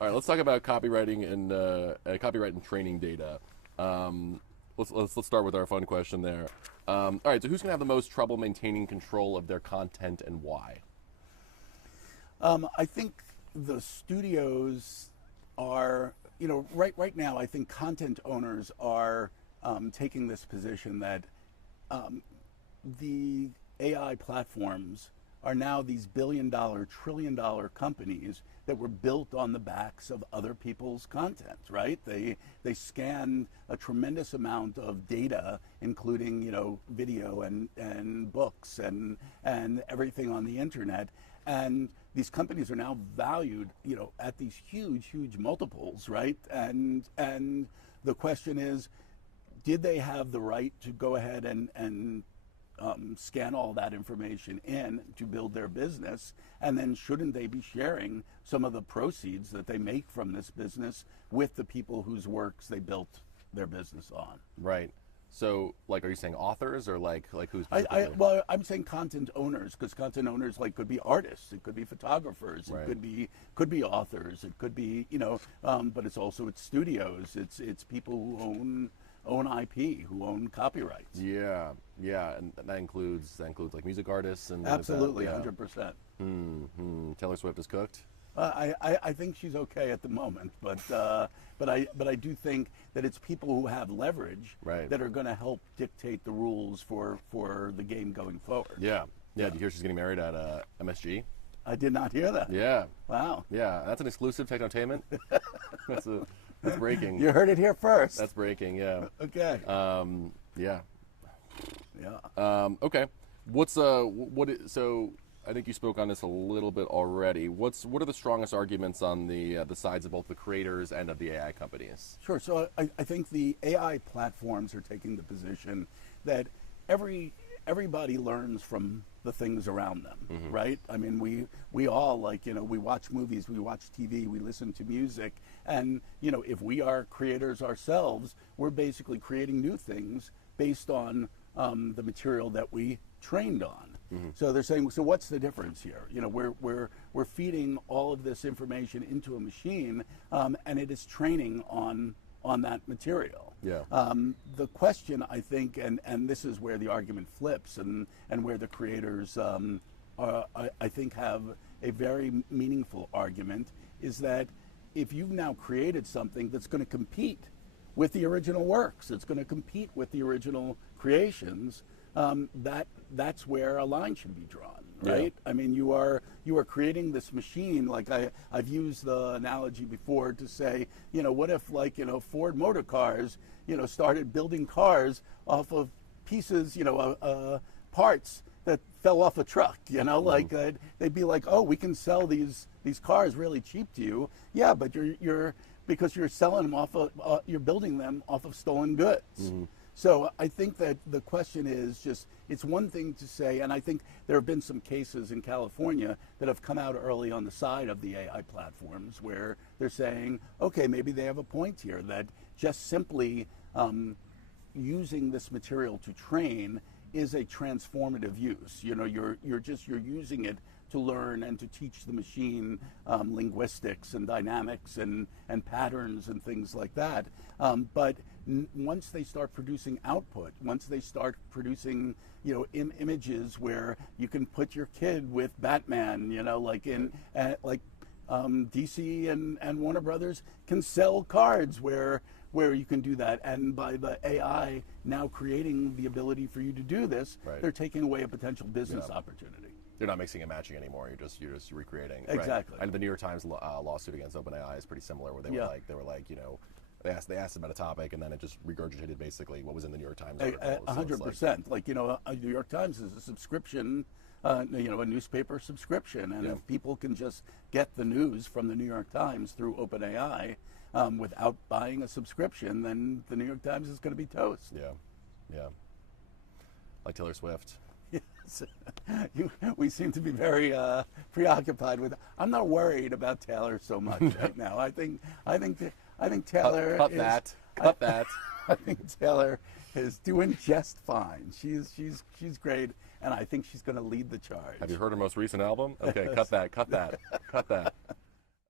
All right, let's talk about copywriting and copyright and training data. Let's start with our fun question there. All right, so who's going to have the most trouble maintaining control of their content and why? I think the studios are, right now, I think content owners are taking this position that the AI platforms are now these billion-dollar, trillion-dollar companies that were built on the backs of other people's content, right? They scan a tremendous amount of data, including video and books and everything on the internet, and these companies are now valued at these huge multiples, right? And the question is, did they have the right to go ahead and scan all that information in to build their business, and then shouldn't they be sharing some of the proceeds that they make from this business with the people whose works they built their business on? Right. So, are you saying authors or like who's? Well, I'm saying content owners, because content owners could be artists, it could be photographers, right. it could be authors, it could be but it's studios, it's people who own IP, who own copyrights. Yeah, and that includes like music artists and absolutely, like 100%. Taylor Swift is cooked. I think she's okay at the moment, but I do think that it's people who have leverage that are going to help dictate the rules for the game going forward. Yeah. Did you hear she's getting married at MSG? I did not hear that. Yeah. Wow. Yeah, that's an exclusive Technotainment. That's breaking. You heard it here first. That's breaking. Yeah. Okay. Yeah. Yeah. Okay. So I think you spoke on this a little bit already. What are the strongest arguments on the sides of both the creators and of the AI companies? Sure. So I think the AI platforms are taking the position that everybody learns from the things around them, right? I mean, we all we watch movies, we watch TV, we listen to music, and if we are creators ourselves, we're basically creating new things based on the material that we trained on. So they're saying, so what's the difference here? We're feeding all of this information into a machine, and it is training on that material. Yeah. The question, I think, and this is where the argument flips, and where the creators, I think, have a very meaningful argument, is that if you've now created something that's going to compete with the original works, it's going to compete with the original creations, that's where a line should be drawn, right? Yeah. I mean, you are creating this machine. Like I've used the analogy before to say, what if Ford Motor Cars, started building cars off of pieces, parts that fell off a truck, they'd be like, oh, we can sell these cars really cheap to you. Yeah, but you're because you're selling them off of, you're building them off of stolen goods. So I think that the question is just, it's one thing to say, and I think there have been some cases in California that have come out early on the side of the AI platforms where they're saying, okay, maybe they have a point here, that just simply using this material to train is a transformative use. You're using it to learn and to teach the machine linguistics and dynamics and patterns and things like that. But once they start producing output, once they start producing images where you can put your kid with Batman, DC and Warner Brothers can sell cards where you can do that, and by the AI now creating the ability for you to do this, they're taking away a potential business opportunity. They're not mixing and matching anymore. You're just recreating. Exactly. Right? And the New York Times lawsuit against OpenAI is pretty similar, where they were like, they asked about a topic, and then it just regurgitated basically what was in the New York Times article. 100%. New York Times is a subscription, a newspaper subscription, and if people can just get the news from the New York Times through OpenAI without buying a subscription, then the New York Times is going to be toast. Yeah. Like Taylor Swift. Yes. We seem to be very preoccupied with. I'm not worried about Taylor so much right now. I think Taylor. Cut that. I think Taylor is doing just fine. She's great, and I think she's going to lead the charge. Have you heard her most recent album? Okay, cut that.